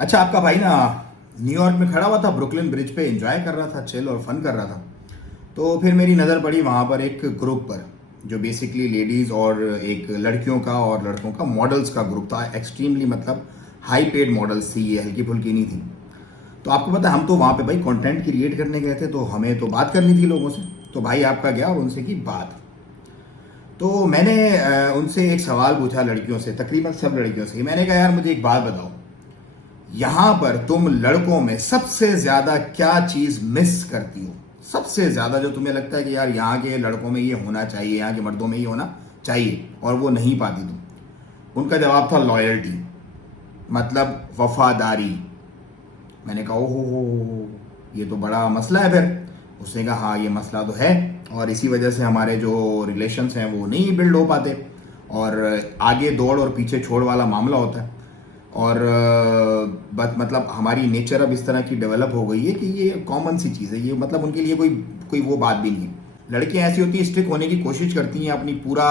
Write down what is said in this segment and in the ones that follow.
अच्छा, आपका भाई ना न्यूयॉर्क में खड़ा हुआ था, ब्रुकलिन ब्रिज पे एंजॉय कर रहा था, चिल और फन कर रहा था। तो फिर मेरी नज़र पड़ी वहाँ पर एक ग्रुप पर, जो बेसिकली लेडीज़ और एक लड़कियों का और लड़कों का मॉडल्स का ग्रुप था। एक्सट्रीमली मतलब हाई पेड मॉडल्स थी, ये हल्की फुल्की नहीं थी। तो आपको पता है, हम तो वहाँ पे भाई कंटेंट क्रिएट करने गए थे, तो हमें तो बात करनी थी लोगों से। तो भाई आपका गया और उनसे की बात। तो मैंने उनसे एक सवाल पूछा, लड़कियों से, तकरीबन सब लड़कियों से। मैंने कहा यार मुझे एक बात बताओ, यहां पर तुम लड़कों में सबसे ज्यादा क्या चीज मिस करती हो? सबसे ज्यादा जो तुम्हें लगता है कि यार यहाँ के लड़कों में ये होना चाहिए, यहाँ के मर्दों में ये होना चाहिए, और वो नहीं पाती तुम। उनका जवाब था लॉयल्टी, मतलब वफादारी। मैंने कहा ओहो हो, ये तो बड़ा मसला है फिर। उसने कहा हाँ, ये मसला तो है, और इसी वजह से हमारे जो रिलेशंस हैं वो नहीं बिल्ड हो पाते, और आगे दौड़ और पीछे छोड़ वाला मामला होता है। और बस मतलब हमारी नेचर अब इस तरह की डेवलप हो गई है कि ये कॉमन सी चीज़ है, ये मतलब उनके लिए कोई कोई वो बात भी नहीं है। लड़कियां ऐसी होती हैं, स्ट्रिक्ट होने की कोशिश करती हैं, अपनी पूरा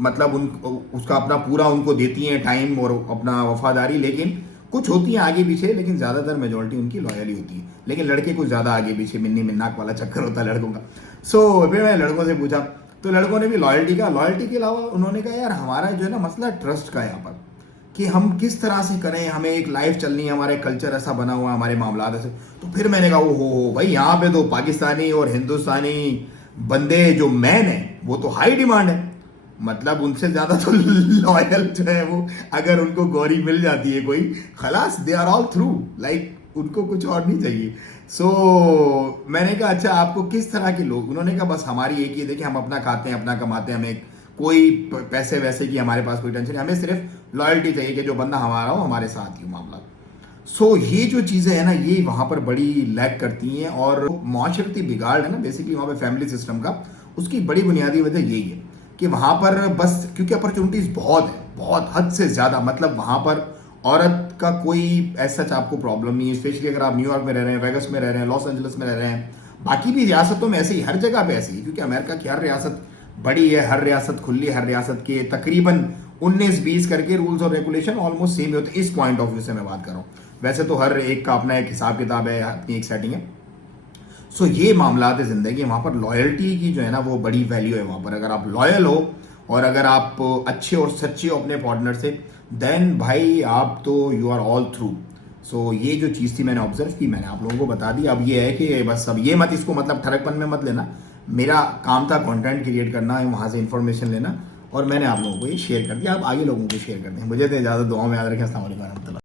मतलब उन उसका अपना पूरा उनको देती हैं टाइम और अपना वफादारी, लेकिन कुछ होती हैं आगे पीछे, लेकिन ज़्यादातर मेजोरिटी उनकी लॉयल ही होती है। लेकिन लड़के कुछ ज़्यादा आगे पीछे मिन्नी मिन्नाक वाला चक्कर होता है लड़कों का। फिर मैंने लड़कों से पूछा, तो लड़कों ने भी लॉयल्टी के अलावा उन्होंने कहा यार हमारा जो है ना मसला ट्रस्ट का है यहाँ पर, कि हम किस तरह से करें, हमें एक लाइफ चलनी है, हमारे कल्चर ऐसा बना हुआ है, हमारे मामला ऐसे। तो फिर मैंने कहा ओ हो भाई, यहाँ पे तो पाकिस्तानी और हिंदुस्तानी बंदे जो मैन है वो तो हाई डिमांड है। मतलब उनसे ज्यादा तो लॉयल जो है वो, अगर उनको गौरी मिल जाती है कोई, खलास they are all through, like उनको कुछ और नहीं चाहिए। मैंने कहा अच्छा आपको किस तरह के लोग? उन्होंने कहा बस हमारी एक ही, देखिए हम अपना खाते हैं, अपना कमाते हैं, हमें कोई पैसे वैसे की हमारे पास कोई टेंशन नहीं, हमें सिर्फ लॉयल्टी चाहिए कि जो बंदा हमारा हो हमारे साथ ही हो मामला। ये जो चीज़ें हैं ना, ये वहाँ पर बड़ी लैक करती हैं, और माशरती बिगाड़ है ना बेसिकली वहाँ पे फैमिली सिस्टम का, उसकी बड़ी बुनियादी वजह यही है कि वहाँ पर बस क्योंकि अपॉर्चुनिटीज़ बहुत है, बहुत हद से ज़्यादा। मतलब वहाँ पर औरत का कोई ऐसा आपको प्रॉब्लम नहीं है, स्पेशली अगर आप न्यूयॉर्क में रह रहे हैं, वेगस में रह रहे हैं, लॉस एंजलिस में रह रहे हैं, बाकी भी रियासतों में ऐसे ही, हर जगह पे ऐसे ही, क्योंकि अमेरिका की हर रियासत बड़ी है, हर रियासत खुली है, हर रियासत के तकरीबन 19-20 करके रूल्स और रेगुलेशन ऑलमोस्ट सेम ही होते हैं। इस पॉइंट ऑफ व्यू से मैं बात कर रहा हूँ, वैसे तो हर एक का अपना एक हिसाब किताब है, अपनी एक सेटिंग है। ये मामला है जिंदगी, वहां पर लॉयल्टी की जो है ना वो बड़ी वैल्यू है वहां पर। अगर आप लॉयल हो और अगर आप अच्छे और सच्चे हो अपने पार्टनर से, देन भाई आप तो यू आर ऑल थ्रू। ये जो चीज़ थी मैंने ऑब्जर्व की, मैंने आप लोगों को बता दी। अब ये है कि बस अब ये मत इसको मतलब ठरकपन में मत लेना, मेरा काम था कंटेंट क्रिएट करना है, वहां से इंफॉर्मेशन लेना, और मैंने आप लोगों को ये शेयर कर दिया। आप आगे लोगों को शेयर कर दें। मुझे तो ज़्यादा दुआओं में याद रखें। अस्सलाम वालेकुम।